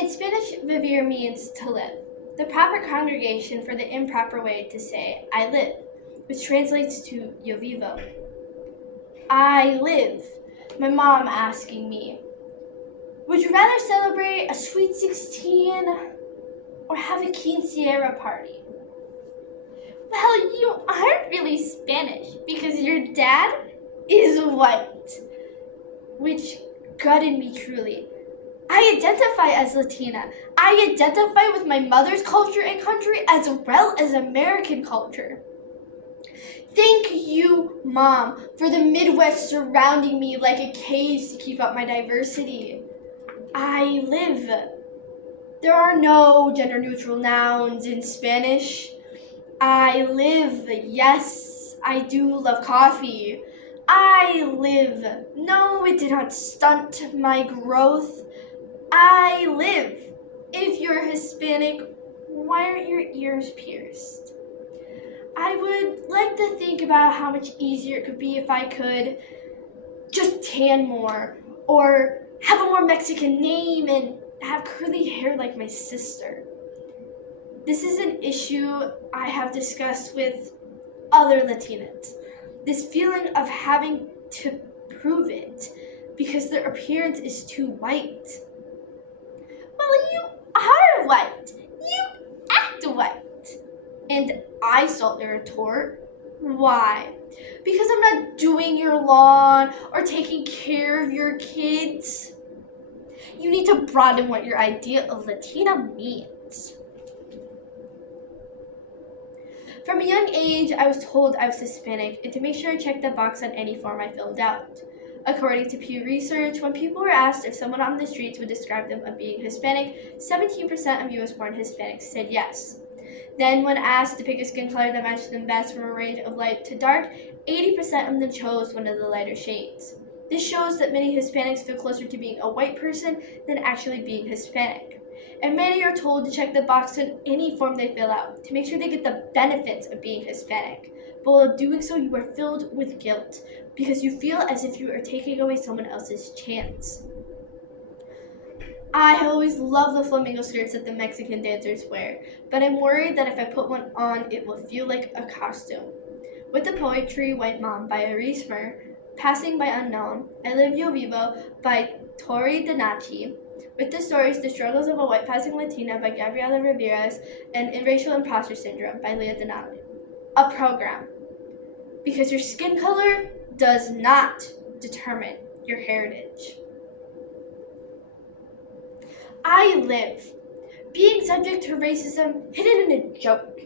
In Spanish, vivir means to live, the proper congregation for the improper way to say I live, which translates to yo vivo. I live. My mom asking me, would you rather celebrate a sweet 16 or have a quinceañera party? Well, you aren't really Spanish because your dad is white, which gutted me truly. I identify as Latina. I identify with my mother's culture and country as well as American culture. Thank you, Mom, for the Midwest surrounding me like a cage to keep up my diversity. I live. There are no gender-neutral nouns in Spanish. I live. Yes, I do love coffee. I live. No, it did not stunt my growth. I live. If you're Hispanic, why aren't your ears pierced? I would like to think about how much easier it could be if I could just tan more or have a more Mexican name and have curly hair like my sister. This is an issue I have discussed with other Latinas. This feeling of having to prove it because their appearance is too white. Well, you are white. You act white. And I sought the retort. Why? Because I'm not doing your lawn or taking care of your kids. You need to broaden what your idea of Latina means. From a young age, I was told I was Hispanic and to make sure I checked the box on any form I filled out. According to Pew Research, when people were asked if someone on the streets would describe them as being Hispanic, 17% of US-born Hispanics said yes. Then, when asked to pick a skin color that matched them best from a range of light to dark, 80% of them chose one of the lighter shades. This shows that many Hispanics feel closer to being a white person than actually being Hispanic. And many are told to check the box on any form they fill out to make sure they get the benefits of being Hispanic. But while doing so, you are filled with guilt because you feel as if you are taking away someone else's chance. I have always loved the flamingo skirts that the Mexican dancers wear, but I'm worried that if I put one on, it will feel like a costume. With the poetry White Mom by Aris Mur, Passing by Unknown, I Live Yo Vivo by Tori Donaci, with the stories The Struggles of a White Passing Latina by Gabriela Ramirez, and Racial Imposter Syndrome by Leah Denali. A program. Because your skin color does not determine your heritage. I live. Being subject to racism hidden in a joke,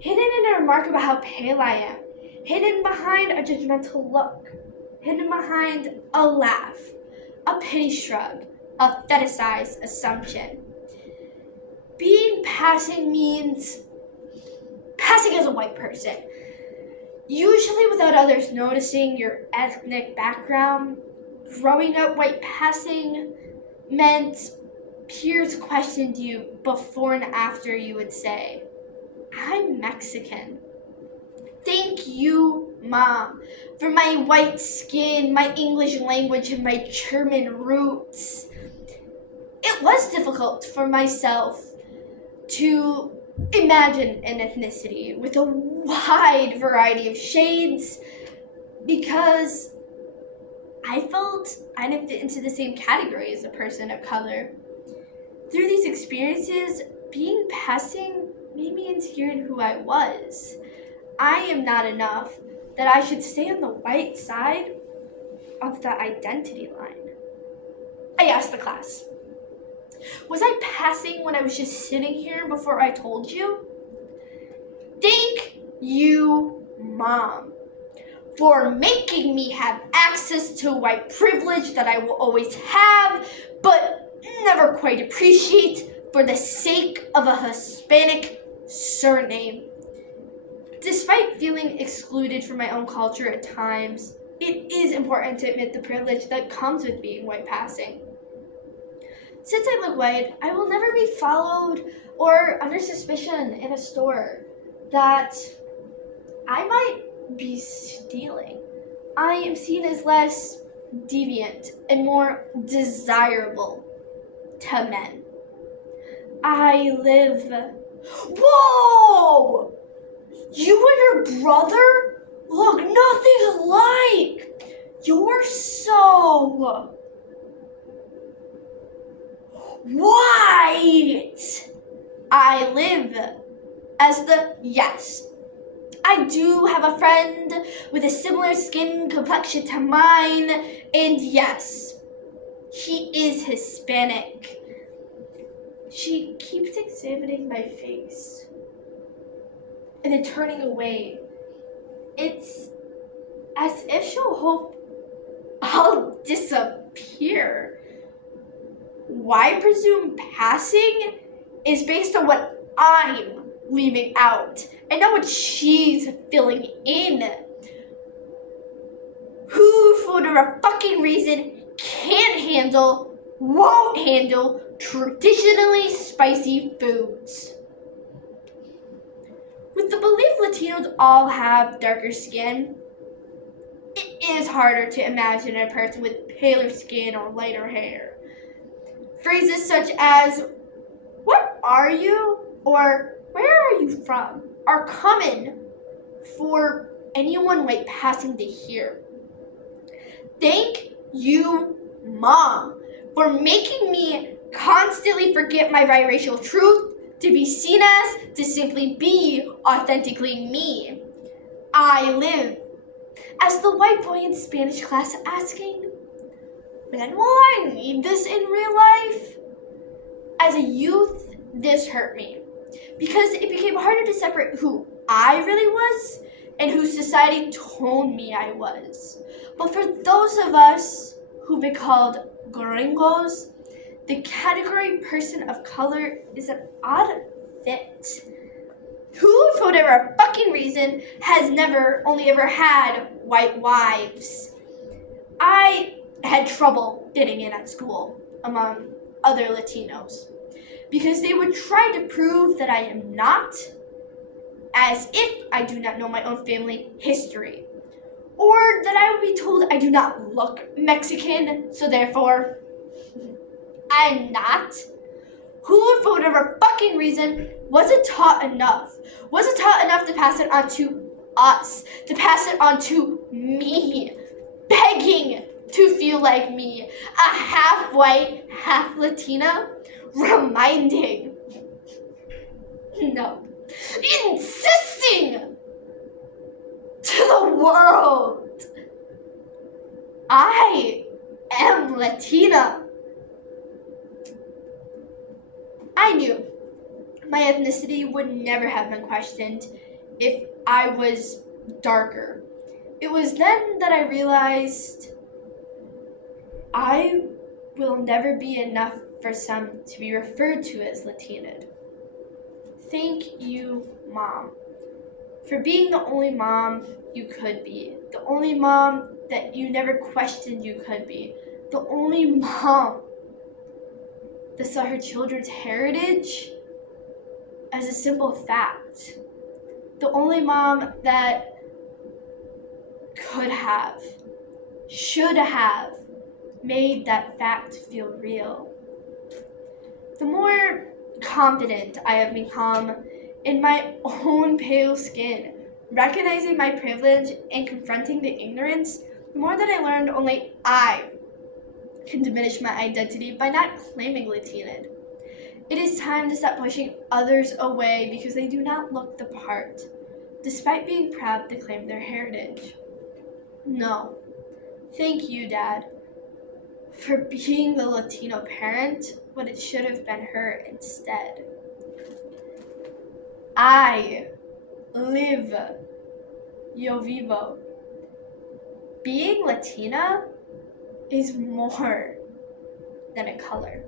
hidden in a remark about how pale I am, hidden behind a judgmental look, hidden behind a laugh, a pity shrug, a fetishized assumption. Being passing means passing as a white person, usually without others noticing your ethnic background. Growing up white passing meant peers questioned you before and after you would say, I'm Mexican. Thank you, Mom, for my white skin, my English language, and my German roots. It was difficult for myself to imagine an ethnicity with a wide variety of shades because I felt I didn't fit into the same category as a person of color. Through these experiences, being passing made me insecure in who I was. I am not enough, that I should stay on the white side of the identity line. I asked the class, was I passing when I was just sitting here before I told you? Thank you, Mom, for making me have access to white privilege that I will always have, but never quite appreciate for the sake of a Hispanic surname. Despite feeling excluded from my own culture at times, it is important to admit the privilege that comes with being white passing. Since I look white, I will never be followed or under suspicion in a store that I might be stealing. I am seen as less deviant and more desirable to men. I live. Whoa! You and your brother look nothing alike. You're so white. I live as the yes. I do have a friend with a similar skin complexion to mine, and yes, he is Hispanic. She keeps examining my face and then turning away. It's as if she'll hope I'll disappear. Why presume passing is based on what I'm leaving out and not what she's filling in. Who, for whatever fucking reason, won't handle traditionally spicy foods? With the belief Latinos all have darker skin, it is harder to imagine a person with paler skin or lighter hair. Phrases such as, "What are you?" or "Where are you from?" are common for anyone like passing to hear. Thank you, Mom, for making me constantly forget my biracial truth to be seen as, to simply be authentically me. I live as the white boy in Spanish class asking, "When will I need this in real life?" As a youth, this hurt me because it became harder to separate who I really was and who society told me I was. But for those of us who've been called gringos, the category person of color is an odd fit. Who, for whatever fucking reason, has only ever had white wives? I had trouble fitting in at school among other Latinos because they would try to prove that I am not, as if I do not know my own family history, or that I would be told I do not look Mexican, so therefore I'm not. Who, for whatever fucking reason, wasn't taught enough to pass it on to us, to pass it on to me, begging to feel like me, a half white, half Latina, reminding, no, insisting to the world, I am Latina. I knew my ethnicity would never have been questioned if I was darker. It was then that I realized I will never be enough for some to be referred to as Latina. Thank you, Mom, for being the only mom you could be, the only mom that you never questioned you could be, the only mom that saw her children's heritage as a simple fact, the only mom that could have, should have made that fact feel real. The more confident I have become in my own pale skin, recognizing my privilege and confronting the ignorance, the more that I learned only I can diminish my identity by not claiming Latina. It is time to stop pushing others away because they do not look the part, despite being proud to claim their heritage. No. Thank you, Dad, for being the Latino parent when it should have been her instead. I live. Yo vivo. Being Latina is more than a color.